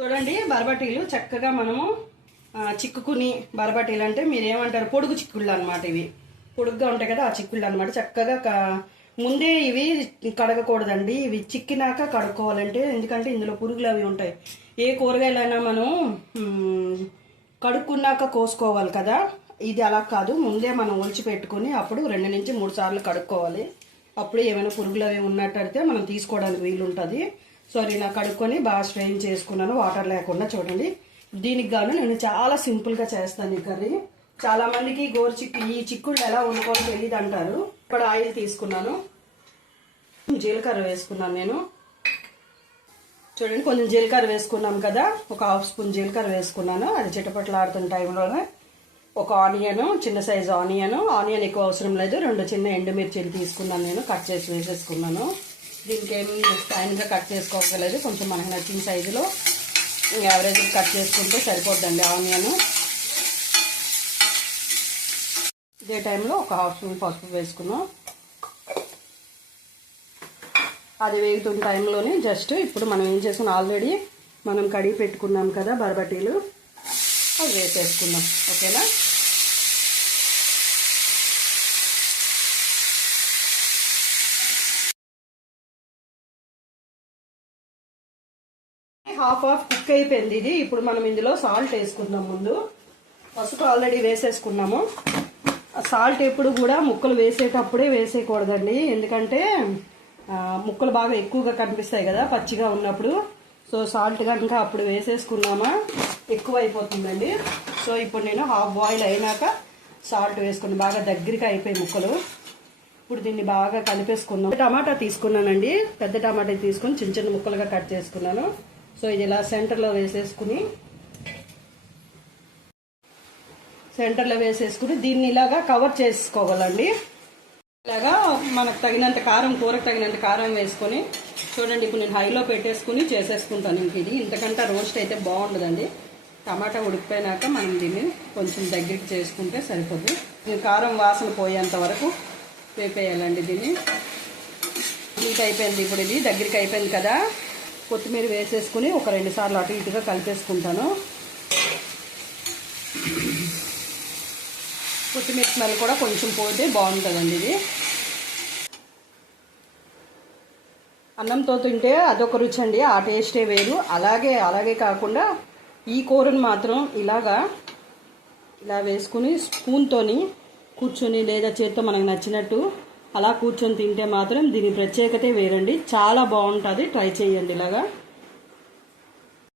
చూడండి బరబటీలు. చక్కగా మనము చిక్కుకుని బరబటీలు అంటే మీరు ఏమంటారు పొడుగు చిక్కుళ్ళు అనమాట ఇవి. పొడుగ్గా ఉంటాయి కదా ఆ చిక్కుళ్ళు అనమాట చక్కగా క- ముందే ఇవి కడగకూడదండి. ఇవి చిక్కినాక కడుక్కోవాలంటే ఎందుకంటే ఇందులో పురుగులు అవి ఉంటాయి. ఏ కూరగాయలైనా మనం కడుక్కున్నాక కోసుకోవాలి కదా. ఇది అలా కాదు. ముందే మనం ఒలిచి పెట్టుకుని అప్పుడు రెండు నుంచి మూడు సార్లు కడుక్కోవాలి. అప్పుడు ఏమైనా పురుగులు అవి ఉన్నట్టయితే మనం తీసుకోవడానికి వీలు ఉంటుంది సో నేను కడుక్కొని బాగా స్ట్రెయిన్ చేసుకున్నాను. వాటర్ లేకుండా చూడండి. దీనికి గాను నేను చాలా సింపుల్గా చేస్తాను ఈ కర్రీ. చాలా మందికి గోరు చిక్కు ఈ చిక్కుళ్ళు ఎలా వండుకోవాలో తెలియదు అంటారు. ఇప్పుడు ఆయిల్ తీసుకున్నాను. జీలకర్ర వేసుకున్నాను నేను. చూడండి కొంచెం జీలకర్ర వేసుకున్నాం కదా. ఒక హాఫ్ స్పూన్ జీలకర్ర వేసుకున్నాను. అది చిటపట్లాడుతున్న టైంలోనే ఒక ఆనియన్ చిన్న సైజు ఆనియన్. ఆనియన్ ఎక్కువ అవసరం లేదు. రెండు చిన్న ఎండుమిర్చిలు తీసుకున్నాను నేను. కట్ చేసి వేసేసుకున్నాను. దీనికి ఏమి ఫైన్గా కట్ చేసుకోవట్లేదు కొంచెం మనకు నచ్చిన సైజులో యావరేజ్ కట్ చేసుకుంటే సరిపోద్దండి ఆనియన్. ఇదే టైంలో ఒక హాఫ్ స్పూన్ పసుపు వేసుకున్నాం. అది వేగుతున్న టైంలోనే జస్ట్ ఇప్పుడు మనం ఏం చేసుకున్నాం? ఆల్రెడీ మనం కడిగి పెట్టుకున్నాం కదా బరబటీలు. అవి వేసేసుకుందాం ఓకేనా? హాఫ్ ఆఫ్ కుక్ అయిపోయింది ఇది. ఇప్పుడు మనం ఇందులో సాల్ట్ వేసుకుందాం ముందు. పసుపు ఆల్రెడీ వేసేసుకున్నాము. సాల్ట్ ఎప్పుడు కూడా ముక్కలు వేసేటప్పుడే వేసేయకూడదండి. ఎందుకంటే ముక్కలు బాగా ఎక్కువగా కనిపిస్తాయి కదా పచ్చిగా ఉన్నప్పుడు. సో సాల్ట్ కనుక అప్పుడు వేసేసుకున్నామా ఎక్కువ అయిపోతుందండి సో ఇప్పుడు నేను హాఫ్ బాయిల్ అయినాక సాల్ట్ వేసుకుని బాగా దగ్గరికి అయిపోయి ముక్కలు. ఇప్పుడు దీన్ని బాగా కలిపేసుకుందాం. టమాటా తీసుకున్నానండి. పెద్ద టమాటా తీసుకుని చిన్న చిన్న ముక్కలుగా కట్ చేసుకున్నాను. సో ఇది ఇలా సెంటర్లో వేసేసుకుని సెంటర్లో వేసేసుకుని దీన్ని ఇలాగా కవర్ చేసుకోవాలండి. ఇలాగా మనకు తగినంత కారం కూరకు తగినంత కారం వేసుకొని చూడండి ఇప్పుడు నేను హైలో పెట్టేసుకుని చేసేసుకుంటాను ఇంక ఇది. ఇంతకంటే రోస్ట్ అయితే బాగుండదండి. టమాటా ఉడికిపోయినాక మనం దీన్ని కొంచెం దగ్గరికి చేసుకుంటే సరిపోదు ఈ కారం వాసన పోయేంత వరకు వేపేయాలండి దీన్ని. నీట్ అయిపోయింది ఇప్పుడు ఇది దగ్గరికి అయిపోయింది కదా. కొత్తిమీర వేసేసుకుని ఒక రెండు సార్లు అటు ఇటుగా కలిపేసుకుంటాను. కొత్తిమీర స్మెల్ కూడా కొంచెం పోతే బాగుంటుందండి ఇది. అన్నంతో తింటే అదొక రుచి అండి ఆ టేస్టే వేరు. అలాగే అలాగే కాకుండా ఈ కూరను మాత్రం ఇలాగా ఇలా వేసుకుని స్పూన్తోని కూర్చొని లేదా చేత్తో మనకు నచ్చినట్టు అలా కూర్చొని తింటే మాత్రం దీని ప్రత్యేకతే వేరండి. చాలా బాగుంటుంది. ట్రై చేయండి ఇలాగా.